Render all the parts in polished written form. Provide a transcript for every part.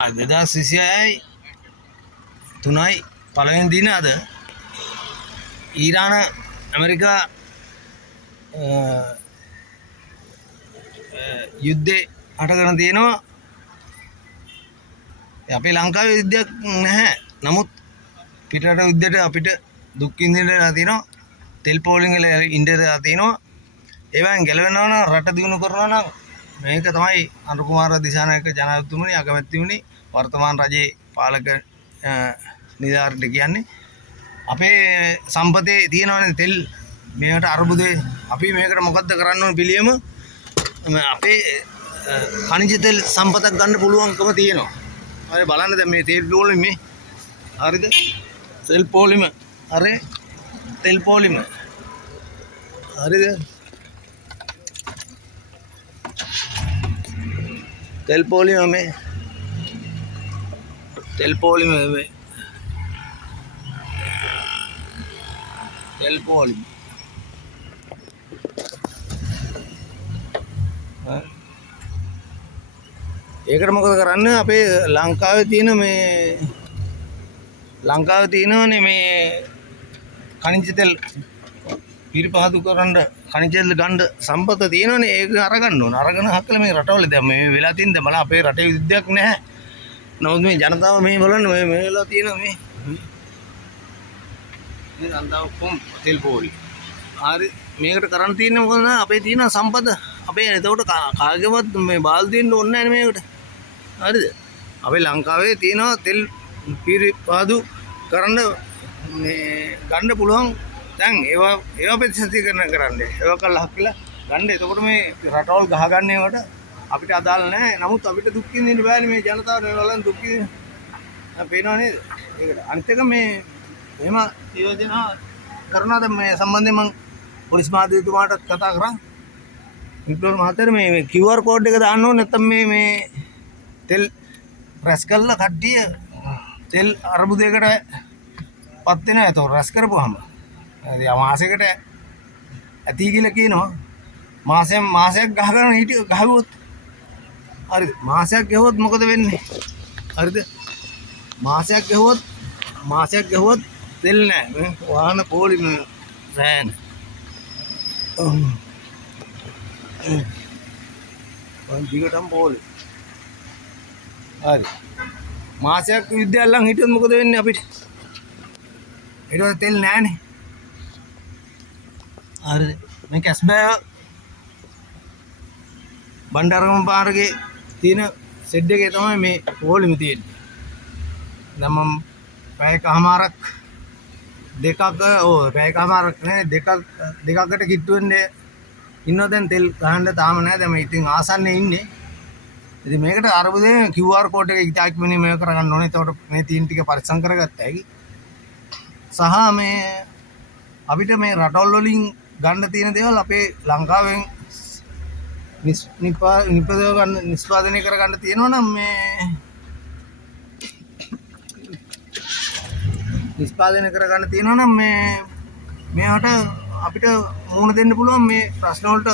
2026යි 3යි පළවෙනි දින අද ඊරාන ඇමරිකා යුද්ධේ අටගෙන තියෙනවා. අපේ ලංකාවේ යුද්ධයක් නැහැ. නමුත් පිටරට යුද්ධයට අපිට දුක් විඳින්න තියෙනවා. තෙල් පෝලිං වල ඉන්දියාවට තියෙනවා. ඒවෙන් ගැලවෙනවා නම් රට දිනු කරනවා නම් මේක තමයි අනුර කුමාර දිසානායක ජනාධිපතිතුමනි අගමැතිතුමනි වර්තමාන රජයේ පාලක නිලධාරීන්ට කියන්නේ අපේ සම්පතේ තියෙනවනේ තෙල් මේකට අරුබුදේ අපි මේකට මොකද්ද කරන්න ඕන පිළියම අපේ ඛනිජ තෙල් සම්පතක් ගන්න පුළුවන්කම තියෙනවා. හරි බලන්න දැන් මේ තෙල් පෝලිම මේ හරිද තෙල් පෝලිම හරි තෙල් පෝලිම හරිද तेल पोलिम में तेल पोलिम में तेल पोलिम ඒකට මොකද කරන්නේ අපේ ලංකාවේ තියෙන මේ ලංකාවේ තියෙනවනේ මේ ඛනිජ තෙල් පිරිපහදු කරන්න ඛනිජ තෙල් ගන්න සම්පත තියෙනවනේ ඒක අරගන්න ඕන. අරගෙන හක්කලා මේ රටවල දැන් මේ වෙලා තියෙන බල අපේ රටේ යුද්ධයක් නැහැ. නමුත් මේ ජනතාව මේ බලන්න මේ වෙලා තියෙන මේ ජනතාව කොම් තෙල් පෝලි. හරි මේකට කරන් තියෙන්නේ මොකද අපේ තියෙන සම්පත අපේ එතකොට කාගේවත් මේ බාල්දියෙන් ඕනේ නැහැ මේකට. හරිද? අපේ ලංකාවේ තියෙන තෙල් පිරිපහදු කරන්න මේ ගන්න පුළුවන් දැන් ඒවා ප්‍රතිශතීකරණ කරන්නේ ඒවා කළා හක්කලා ගන්න. එතකොට මේ රටවල් ගහ ගන්න ඒවට අපිට අදාළ නැහැ. නමුත් අපිට දුක් විඳින්න බෑනේ මේ ජනතාව මේ වලන් දුක් පේනව නේද? ඒකට අනිත් එක මේ එහෙම යෝජනා කරනවාද මේ සම්බන්ධයෙන් මම පොලිස් මාධ්‍යතුමාට කතා කරා. විප්ලව මහත්තයා මේ QR කෝඩ් එක දාන්න ඕනේ නැත්නම් මේ තෙල් රැස් කළා කට්ටිය තෙල් අර්බුදයකට පත් වෙනවා. ඒක රැස් කරපුවාම මාසයකට ඇති කියලා කියනවා. මාසයක් ගහගෙන හිටිය ගහුවොත් හරිද? මාසයක් ගහුවොත් මොකද වෙන්නේ? හරිද? මාසයක් ගහුවොත් තෙල් නැහැ. වාහන පොලිම සෑන. දිගටම පොලි. හරි. මාසයක් විද්‍යාලයන් හිටියොත් මොකද වෙන්නේ අපිට? ඊට පස්සේ තෙල් නැහැනේ. හරි මේ කැස්බෑ බණ්ඩාරගම පාරේ තියෙන සෙඩ් එකේ තමයි මේ පොලිම තියෙන්නේ. දැන් මම පැයකමාරක් දෙකක පැයකමාරක් නේ දෙකකට කිට්ටු වෙන්නේ ඉන්නවා. දැන් තෙල් ගහන්න තාම නැහැ. දැන් මම ඉතින් ආසන්නේ ඉන්නේ. ඉතින් මේකට අරබුදේ QR කෝඩ් එක ඉතාලි මේක කරගන්න ඕනේ. එතකොට මේ තීන් ටික පරිස්සම් කරගත්ත හැකි. සහ මේ අපිට මේ රටවල් වලින් ගන්න තියෙන දේවල් අපේ ලංකාවෙන් නිෂ්පාදනය කරගන්න තියෙනවා නම් මේ නිෂ්පාදනය කරගන්න තියෙනවා නම් මේවට අපිට මුහුණ දෙන්න පුළුවන් මේ ප්‍රශ්න වලට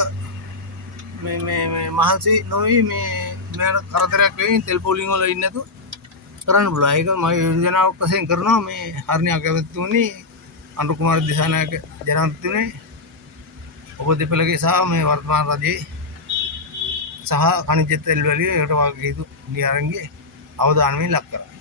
මේ මහන්සි නොවි මේ කරදරයක් වෙමින් තෙල් පෝලිං වල ඉන්නේ නැතුව කරන්න පුළුවන්. ඒක මම යෝජනාවක් වශයෙන් කරනවා. මේ හරිය අගමැතිතුමනි අනුර කුමාර දිසානායක ජනාධිපතිතුමනි ඔබ දෙපළගේ සහ මේ වර්තමාන රජයේ සහ ඛනිජ තෙල් වලින් ඒකට වාගේ යුතු නියාරංගේ අවධානයෙන් ලක් කරා.